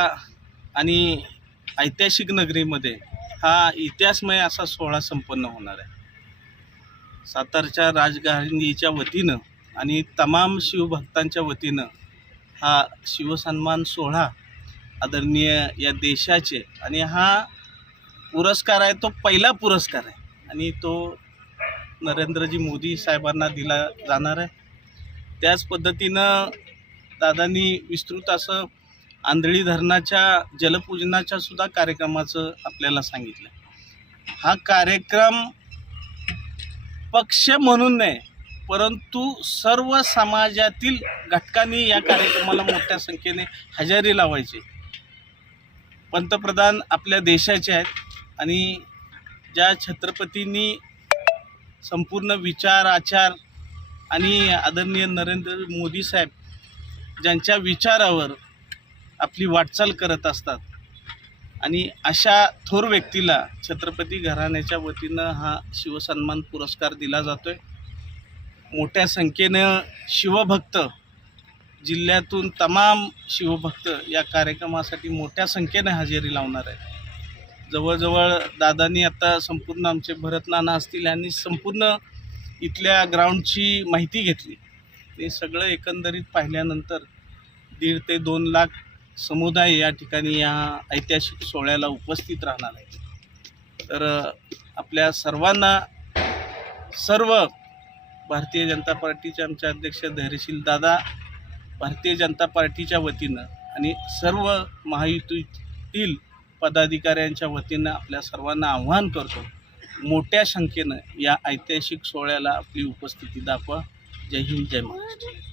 आणि ऐतिहासिक नगरीमध्ये हा इतिहासमय असा सोहळा संपन्न होणार आहे. सातारच्या राजघराणीच्या वतीनं आणि तमाम शिवभक्तांच्या वतीनं हा शिवसन्मान सोहळा आदरणीय या देशाचे आणि हा पुरस्कार आहे तो पहिला पुरस्कार आहे आणि तो नरेंद्रजी मोदी साहेबांना दिला जाणार आहे. त्याच पद्धतीनं दादांनी विस्तृत असं आंधळी धरणाच्या जलपूजनाच्या सुद्धा कार्यक्रमाचं आपल्याला सांगितलं. हा कार्यक्रम पक्ष म्हणून नाही परंतु सर्व समाजातील घटकांनी या कार्यक्रमाला मोठ्या संख्येने हजेरी लावायची. पंतप्रधान आपल्या देशाचे आहेत आणि ज्या छत्रपतींनी संपूर्ण विचार आचार आणि आदरणीय नरेंद्र मोदी साहेब ज्यांच्या विचारावर आपली वाटचाल करत असतात आणि अशा थोर व्यक्तीला छत्रपती घराण्याच्या वतीनं हा शिवसन्मान पुरस्कार दिला जातो आहे. मोठ्या संख्येनं शिवभक्त जिल्ह्यातून तमाम शिवभक्त या कार्यक्रमासाठी मोठ्या संख्येने हजेरी लावणार आहेत. जवळजवळ दादांनी आता संपूर्ण आमचे भरत नाना असतील यांनी संपूर्ण इथल्या ग्राउंडची माहिती घेतली. ते सगळं एकंदरीत पाहिल्यानंतर 1.5 ते 2 लाख समुदाय या ठिकाणी या ऐतिहासिक सोहळ्याला उपस्थित राहणार आहे. तर आपल्या सर्वांना सर्व भारतीय जनता पार्टीचे आमचे अध्यक्ष धैर्यशील दादा भारतीय जनता पार्टीच्या वतीनं आणि सर्व महायुतीतील पदाधिकाऱ्यांच्या वतीनं आपल्या सर्वांना आव्हान करतो, मोठ्या संख्येनं या ऐतिहासिक सोहळ्याला आपली उपस्थिती दाखवा. जय हिंद, जय महाराष्ट्र.